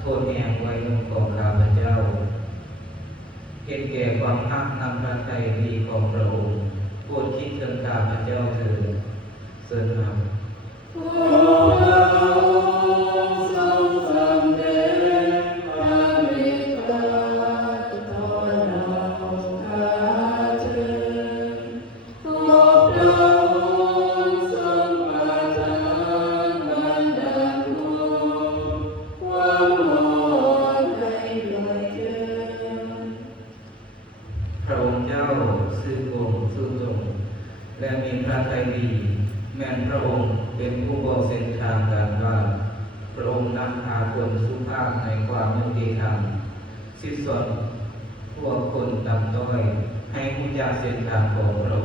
โทษแห่งไว้นุ่งของข้าพเจ้าเห็นแก่ความฮักนำพระทัยดีของพระองค์โปรดคิดถึงข้าพเจ้าเถิดเสริญนำพระองค์เจ้าซื่อตรงซื่อตรงและมีพระทัยดีแม้นพระองค์เป็นผู้บอกเส้นทางการบ้านพระองค์นำพาคนสุภาพในความยุติธรรมสิ้นสุดพวกคนต่ำต้อยให้ผู้จากเส้นทางของพระ